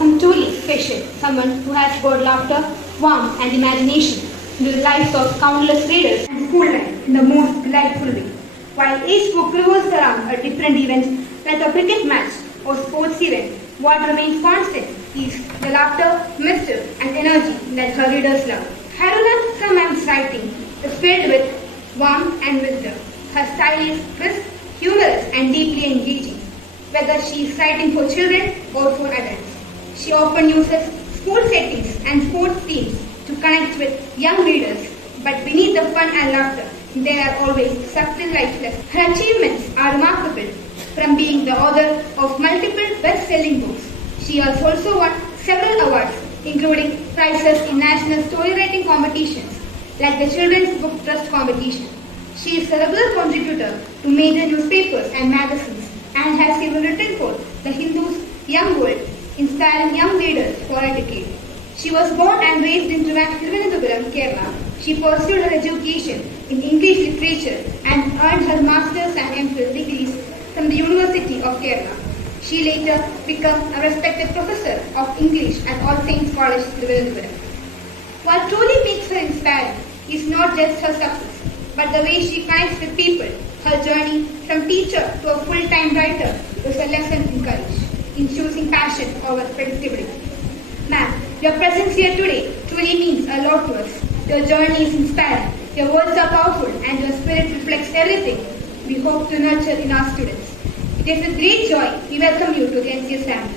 some truly special, someone who has brought laughter, warmth and imagination into the lives of countless readers and school life in the most delightful way. While each book revolves around a different event, like a cricket match or sports event, what remains constant is the laughter, mischief and energy that her readers love. Khyrunnisa A's writing is filled with warmth and wisdom. Her style is crisp, humorous and deeply engaging. Whether she is writing for children or for adults, she often uses school settings and sports teams to connect with young readers. But beneath the fun and laughter, there are always subtle life lessons. Her achievements are remarkable. From being the author of multiple best-selling books, she has also won several awards, including prizes in national story writing competitions like the Children's Book Trust Competition. She is a regular contributor to major newspapers and magazines and has even written for The Hindu's Young World, inspiring young readers for a decade. She was born and raised in Khyrunnisa, Kerala. She pursued her education in English literature and earned her master's and MPhil degrees from the University of Kerala. She later became a respected professor of English at All Saints College, Khyrunnisa. What truly makes her inspiring is not just her success, but the way she connects with people. Her journey from teacher to a full-time writer is a lesson in courage, in choosing passion over predictability. Ma'am, your presence here today truly means a lot to us. Your journey is inspiring, your words are powerful, and your spirit reflects everything we hope to nurture in our students. It is with great joy we welcome you to the NCS family.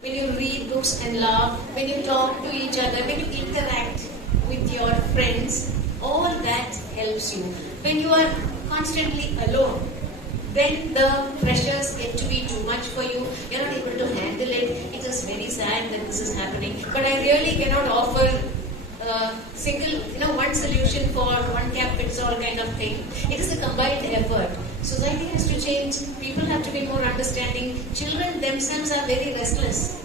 When you read books and laugh, when you talk to each other, when you interact with your friends, all that helps you. When you are constantly alone, then the pressures get to be too much for you. You're not able to handle it. It is very sad that this is happening. But I really cannot offer single, one solution for one cap fits all kind of thing. It is a combined effort. Society has to change. People have to be more understanding. Children themselves are very restless.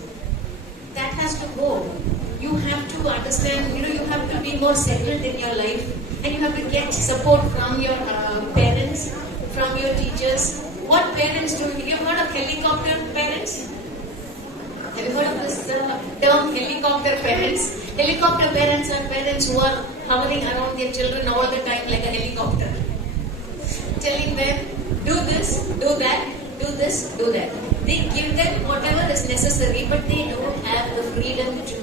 That has to go. You have to understand, you have to be more settled in your life, and you have to get support from your parents, from your teachers. What parents do? Have you heard of helicopter parents? Have you heard of this term, helicopter parents? Helicopter parents are parents who are hovering around their children all the time like a helicopter, telling them, do this, do that, do this, do that. They give them whatever is necessary, but they don't have the freedom to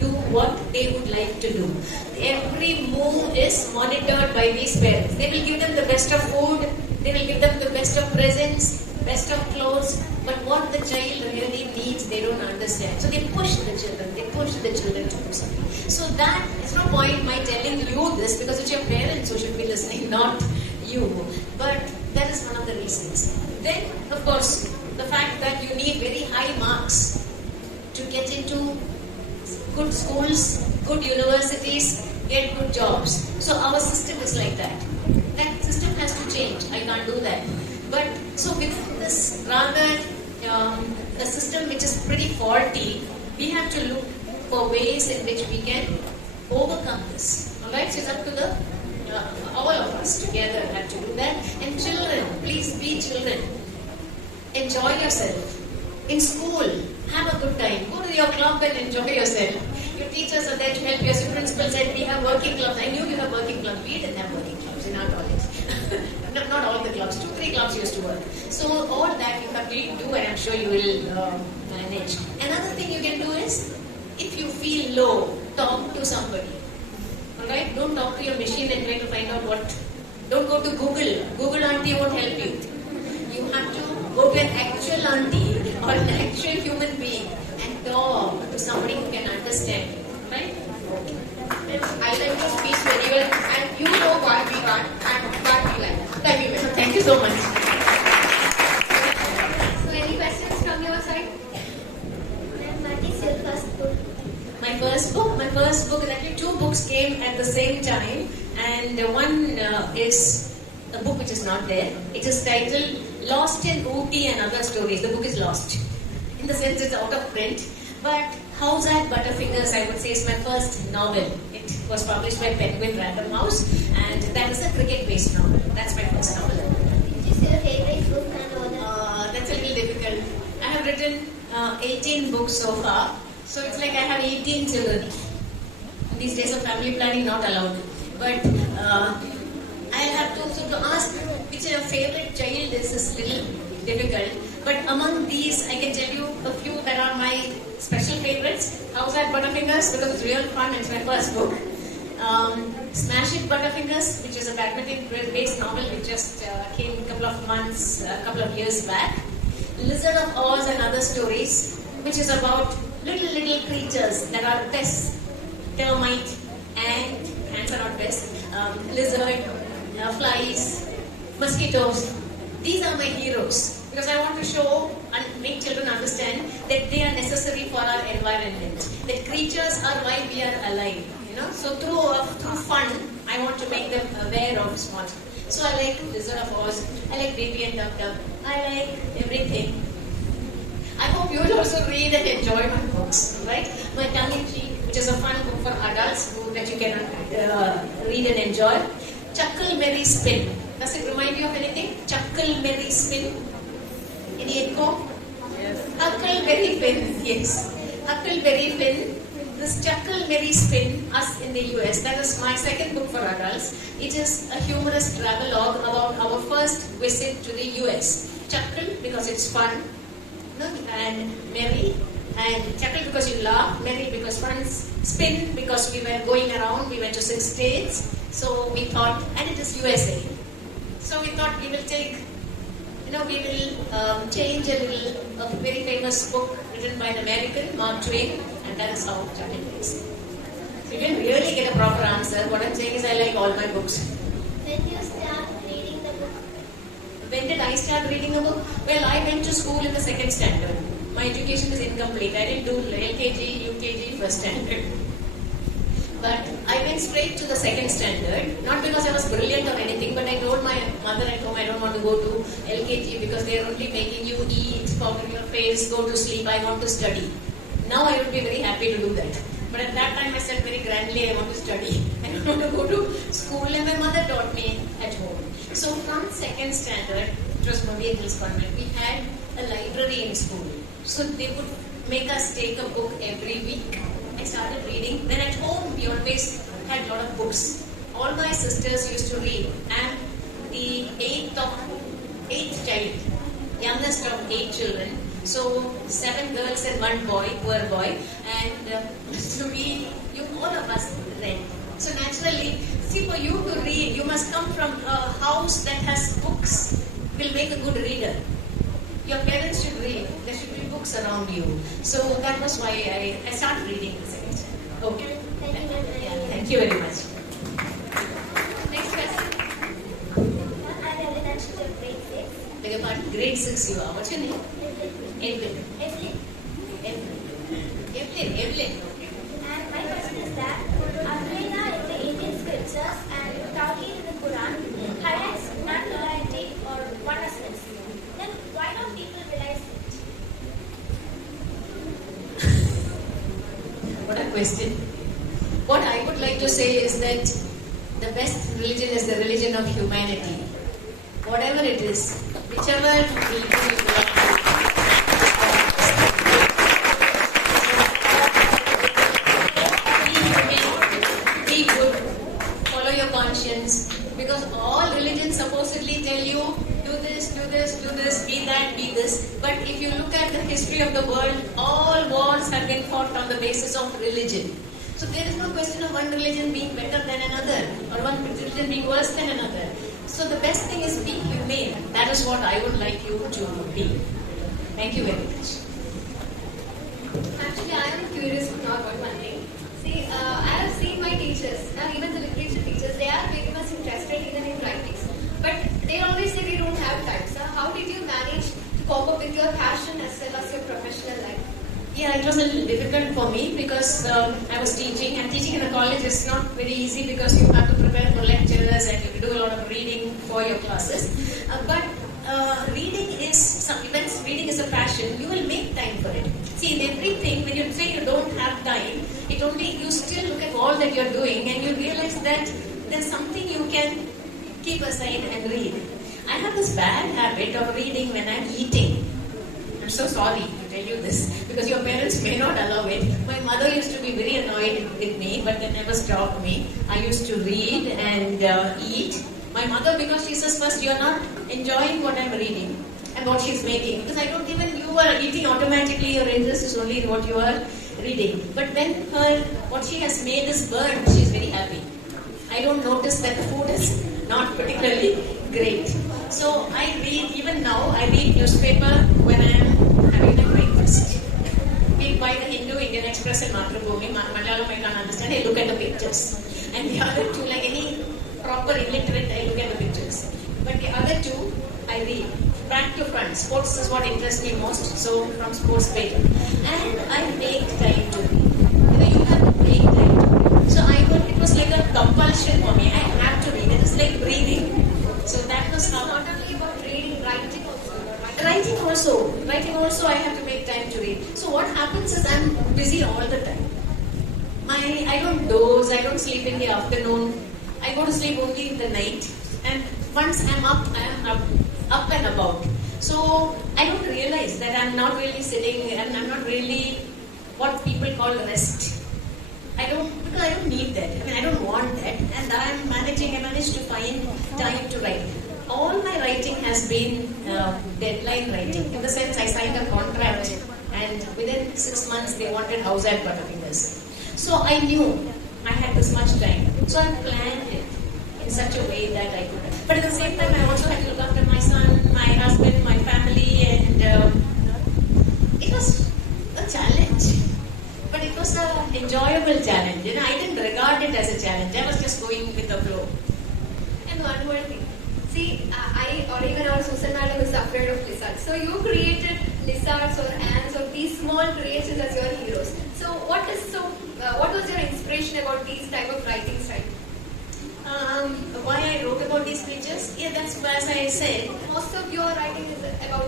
do what they would like to do. Every move is monitored by these parents. They will give them the best of food, they will give them the best of presents, best of clothes, but what the child really needs, they don't understand. So they push the children to do something. So that is no point my telling you this, because it's your parents who should be listening, not you. But that is one of the reasons. Then, of course, the fact that you need very high marks to get into good schools, good universities, get good jobs. So our system is like that. That system has to change. I can't do that. But so within this rather a system which is pretty faulty, we have to look for ways in which we can overcome this. Alright, so it's up to the all of us together have to do that. And children, please be children. Enjoy yourself. In school, have a good time. Go to your club and enjoy yourself. Your teachers are there to help you. As your principal said, we have working clubs. I knew you have working clubs. We didn't have working clubs in our college. Not all the clubs. 2-3 clubs used to work. So all that you have to do, and I'm sure you will manage. Another thing you can do is, if you feel low, talk to somebody. Alright? Don't talk to your machine and try to find out what. Don't go to Google. Google auntie won't help you. You have to go to an actual auntie or an actual human being and talk to somebody who can understand you. Right? I like your speech very well, and you know what we want and what we like. Thank you very much. Thank you so much. So, any questions from your side? What is your first book? My first book is actually 2 books came at the same time, and one is a book which is not there. It is titled Lost in Ooty and Other Stories. The book is lost. In the sense it's out of print. But House at Butterfingers, I would say, is my first novel. It was published by Penguin Random House, and that is a cricket-based novel. That's my first novel. Which is your favorite book and author? That's a little difficult. I have written 18 books so far. So it's like I have 18 children. These days of family planning not allowed. But I'll have to ask which your favorite child is little difficult. But among these, I can tell you a few that are my special favorites. How's that, Butterfingers? Because it's real fun. It's my first book. Smash It, Butterfingers, which is a badminton-based novel which just came a couple of years back. Lizard of Oz and Other Stories, which is about little creatures that are pests, termite, ants are not pests, lizard, flies, mosquitoes. These are my heroes because I want to show and make children understand that they are necessary for our environment. That creatures are why we are alive. So through fun, I want to make them aware of small. So I like Lizard of Oz. I like Baby and Dum Dum. I like everything. I hope you will also read and enjoy my books, right? My Tongue in Cheek, which is a fun book for adults that you can read and enjoy. Chuckle, Merry, Spin. Does it remind you of anything? Chuckle, Merry, Spin. Any echo? Yes. Huckleberry Finn. Yes. Huckleberry Finn. This Chuckle, Merry, Spin, Us in the US. That is my second book for adults. It is a humorous travelogue about our first visit to the US. Chuckle because it's fun, and merry, and chuckle because you laugh, merry because fun, spin because we were going around, we went to 6 states, so we thought, and it is USA. So we thought we will take, we will change a very famous book written by an American, Mark Twain, and that is how chuckle is. So you didn't really get a proper answer. What I'm saying is I like all my books. When you start reading the book? When did I start reading a book? Well, I went to school in the 2nd standard. My education is incomplete. I didn't do LKG, UKG, 1st standard. But I went straight to the 2nd standard, not because I was brilliant or anything, but I told my mother at home I don't want to go to LKG because they are only making you eat, powder your face, go to sleep, I want to study. Now I would be very happy to do that. But at that time I said very grandly, I want to study. I don't want to go to school, and my mother taught me at home. So from 2nd standard, it was Maria Hills Convent, we had a library in school. So they would make us take a book every week. I started reading. Then at home, we always had a lot of books. All my sisters used to read. I'm the 8th child, youngest of 8 children. So 7 girls and 1 boy, poor boy. And so all of us read. So naturally, see, for you to read, you must come from a house that has books. Will make a good reader. Your parents should read. There should be books around you. So that was why I started reading the 2nd standard. Okay. Thank you very much. Next question. I have an answer to grade 6. Beg your pardon? Grade 6 you are. What's your name? Evelyn. Evelyn. And my question is that Amrina in the Indian scriptures and Tawheed in the Quran highlights non-duality or oneness. Then why don't people realize it? What a question. What I would like to say is that the best religion is the religion of humanity. Whatever it is, whichever religion you belong to. Be good, follow your conscience, because all religions supposedly tell you do this, be that, be this. But if you look at the history of the world, all wars have been fought on the basis of religion. So there is no question of one religion being better than another or one religion being worse than another. So the best thing is be humane. That is what I would like you to be. Thank you very much. Actually, I am curious now about one thing. See, I have seen my teachers, even the literature teachers, they are very much interested even in writings. But they always say they don't have time. So how did you manage to cope up with your passion as well as your professional life? Yeah, it was a little difficult for me because I was teaching, and teaching in a college is not very easy because you have to prepare for lectures and you do a lot of reading for your classes. But reading is a passion, you will make time for it. See, in everything, when you say you don't have time, you still look at all that you're doing and you realize that there's something you can keep aside and read. I have this bad habit of reading when I'm eating. I'm so sorry to tell you this because your parents may not allow it. My mother used to be very annoyed with me, but they never stopped me. I used to read and eat. My mother, because she says, first, you're not enjoying what I'm reading and what she's making. Because I don't even, you are eating automatically, your interest is only in what you are reading. But when what she has made is burnt, she's very happy. I don't notice that the food is not particularly great. So I read, even now, I read newspaper when I am having my breakfast. We buy the Hindu, Indian Express and Matrabhumi. Malayalam I can't understand, I look at the pictures. And the other two, like any proper illiterate, I look at the pictures. But the other two, I read. Back to front. Sports is what interests me most, so from sports paper. And I make time to read. You have to make time to read. So it was like a compulsion for me. I have to read. It is like breathing. So that was how. Not only about reading, writing also. Writing also I have to make time to read. So what happens is I'm busy all the time. I don't doze, I don't sleep in the afternoon. I go to sleep only in the night. And once I'm up and about. So I don't realize that I'm not really sitting and I'm not really what people call rest. Because I don't need that. I don't want that. And I managed to find time to write. All my writing has been deadline writing. In the sense, I signed a contract and within 6 months they wanted house at Butterfingers. So I knew I had this much time. So I planned it in such a way that I could. But at the same time, I also had to look after my son, my husband, my family, and it was a challenge. But it was an enjoyable challenge. I didn't regard it as a challenge. I was just going with the flow. And one more thing. See, I or even our Susan madam is afraid of lizards. So you created lizards or ants or these small creations as your heroes. So what was your inspiration about these type of writing style? Why I wrote about these creatures? Yeah, that's as I said. Most of your writing is about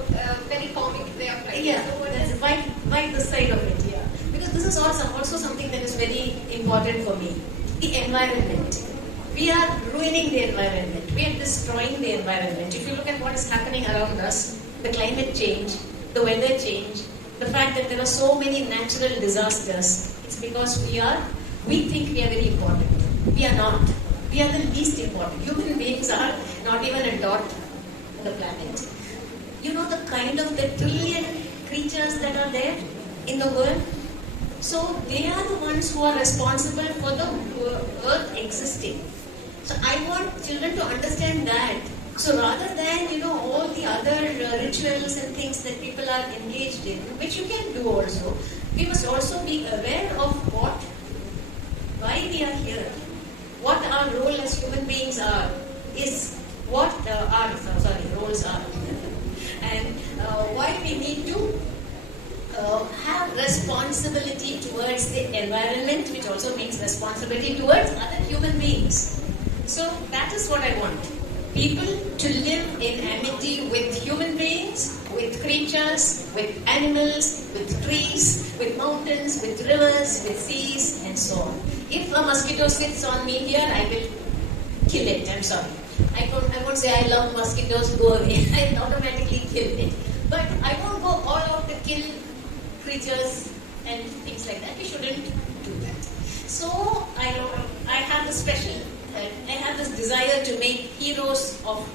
very comic way of writing. Yeah, so that's why the side of it. Yeah, because this is also something that is very important for me. The environment. We are ruining the environment. We are destroying the environment. If you look at what is happening around us, the climate change, the weather change, the fact that there are so many natural disasters, it's because we think we are very important. We are not. We are the least important. Human beings are not even a dot on the planet. You know the trillion creatures that are there in the world? So they are the ones who are responsible for the earth existing. So I want children to understand that. So rather than, all the other rituals and things that people are engaged in, which you can do also, we must also be aware of why we are here. What our role as human beings is what our roles are. And why we need to have responsibility towards the environment, which also means responsibility towards other human beings. So that is what I want. People to live in amity with human beings, with creatures, with animals, with trees, with mountains, with rivers, with seas, and so on. If a mosquito sits on me here, I will kill it. I'm sorry. I won't say I love mosquitoes, go away. I automatically kill it. But I won't go all out to kill creatures and things like that. We shouldn't do that. So I have this desire to make heroes of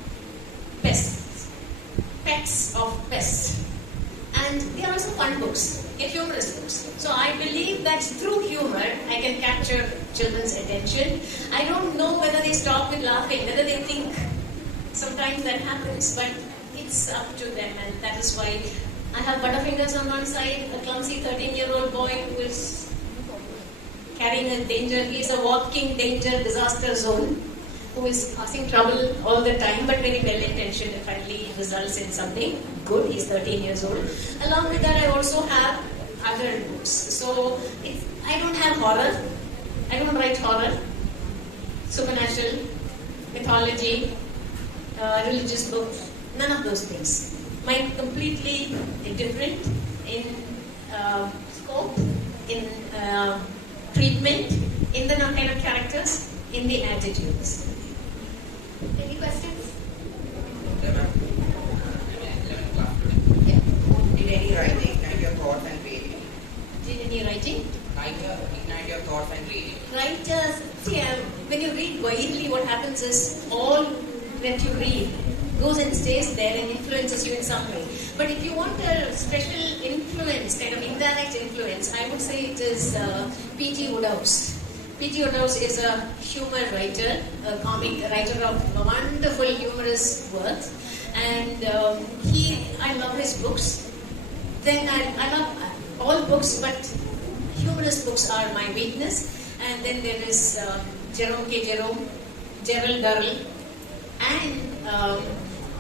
pests, pets of pests. And they are also fun books, humorous books. So I believe that through humor, I can capture children's attention. I don't know whether they stop with laughing, whether they think sometimes that happens, but it's up to them, and that is why I have Butterfingers on one side, a clumsy 13-year-old boy who is carrying a danger. He is a walking danger disaster zone, who is causing trouble all the time, but very well intentioned and finally results in something good. He's 13 years old. Along with that, I also have other books. So I don't have horror. I don't write horror, supernatural, mythology, religious books, none of those things. Mine completely different in scope, in treatment, in the kind of characters, in the attitudes. Any questions? Yeah, very right. writers, see, when you read widely, what happens is all that you read goes and stays there and influences you in some way. But if you want a special influence, kind of indirect influence, I would say it is P.G. Wodehouse. P.G. Wodehouse is a humor writer, a comic writer of wonderful humorous works, and I love his books. Then I love all books, but humorous books are my weakness. And then there is Gerald Durrell, and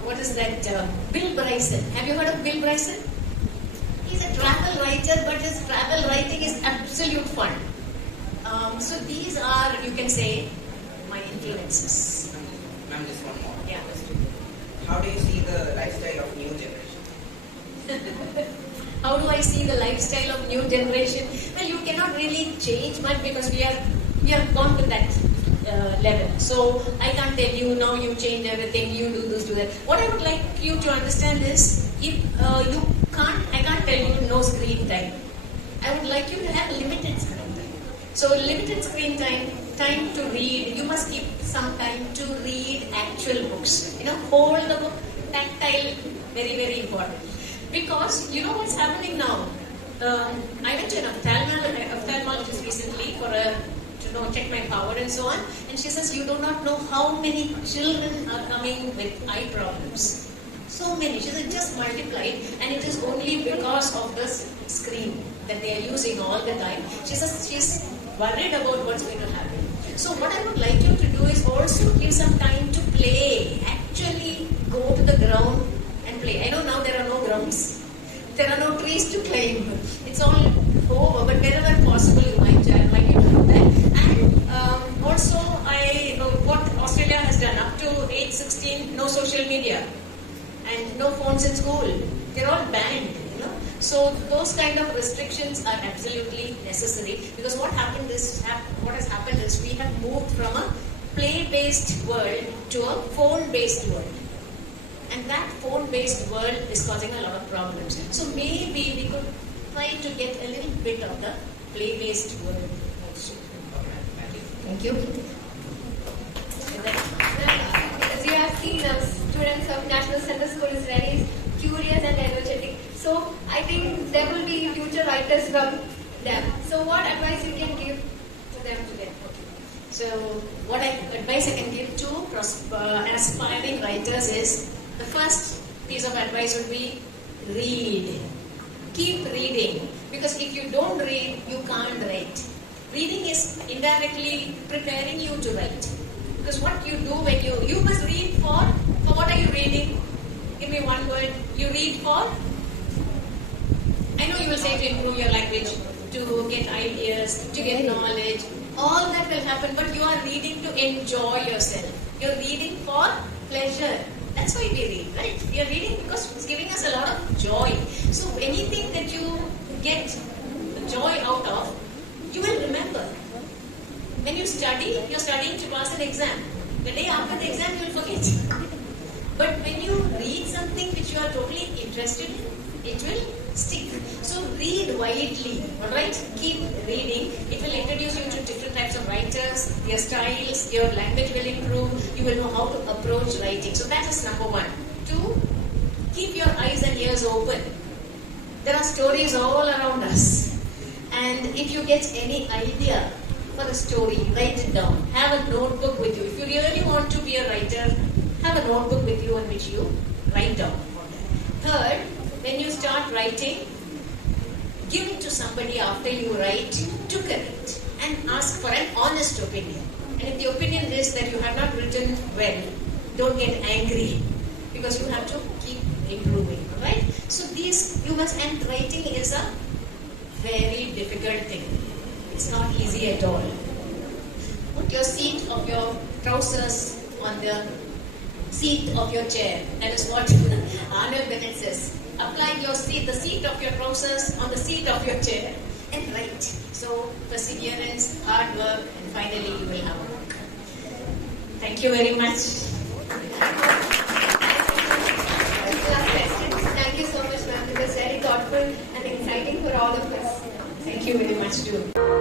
what is that? Bill Bryson. Have you heard of Bill Bryson? He's a travel writer, but his travel writing is absolute fun. So these are, you can say, my influences. Ma'am, just one more. Yeah. How do you see the lifestyle of new generation? How do I see the lifestyle of new generation? Well, you cannot really change much because we are gone to that level. So I can't tell you now you change everything, you do this, do that. What I would like you to understand is, if I can't tell you no screen time. I would like you to have limited screen time. So limited screen time to read. You must keep some time to read actual books. Hold the book, tactile, very, very important. Because you know what's happening now. I went to an ophthalmologist recently to check my power and so on. And she says, you do not know how many children are coming with eye problems. So many. She said, just multiplied, and it is only because of this screen that they are using all the time. She says she's worried about what's going to happen. So what I would like you to do is also give some time to play. Actually go to the ground and play. I know now there are no grounds. There are no trees to climb. It's all over, but wherever possible you might like you to do that. And also I know what Australia has done. Up to age 16, no social media and no phones in school. They're all banned. So those kind of restrictions are absolutely necessary, because what has happened is we have moved from a play-based world to a phone-based world. And that phone-based world is causing a lot of problems. So maybe we could try to get a little bit of the play-based world also. Thank you. As you have seen, students of National Center School is very curious and energetic. So I think there will be future writers from them. So what advice you can give to them today? So what advice I can give to aspiring writers is, the first piece of advice would be read. Keep reading, because if you don't read, you can't write. Reading is indirectly preparing you to write. Because what you do when you must read for what are you reading? Give me one word. You read for? I know you will say to improve your language, to get ideas, to get knowledge. All that will happen, but you are reading to enjoy yourself. You're reading for pleasure. That's why we read, right? We are reading because it's giving us a lot of joy. So anything that you get joy out of, you will remember. When you study, you're studying to pass an exam. The day after the exam, you will forget. But when you read something which you are totally interested in, it will stick. So read widely, alright? Keep reading. It will introduce you to different types of writers, their styles, your language will improve, you will know how to approach writing. So that is number one. 2, keep your eyes and ears open. There are stories all around us. And if you get any idea for a story, write it down. Have a notebook with you. If you really want to be a writer, have a notebook with you in which you write down. Third, when you start writing, give it to somebody after you write to correct and ask for an honest opinion. And if the opinion is that you have not written well, don't get angry, because you have to keep improving, right? So and writing is a very difficult thing. It's not easy at all. Put your seat of your trousers on the seat of your chair. That is what Arnold Bennett says. Apply the seat of your trousers on the seat of your chair and write. So perseverance, hard work, and finally you will have a book. Thank you very much. Last question. Thank you so much, ma'am. It was very thoughtful and exciting for all of us. Thank you very much too.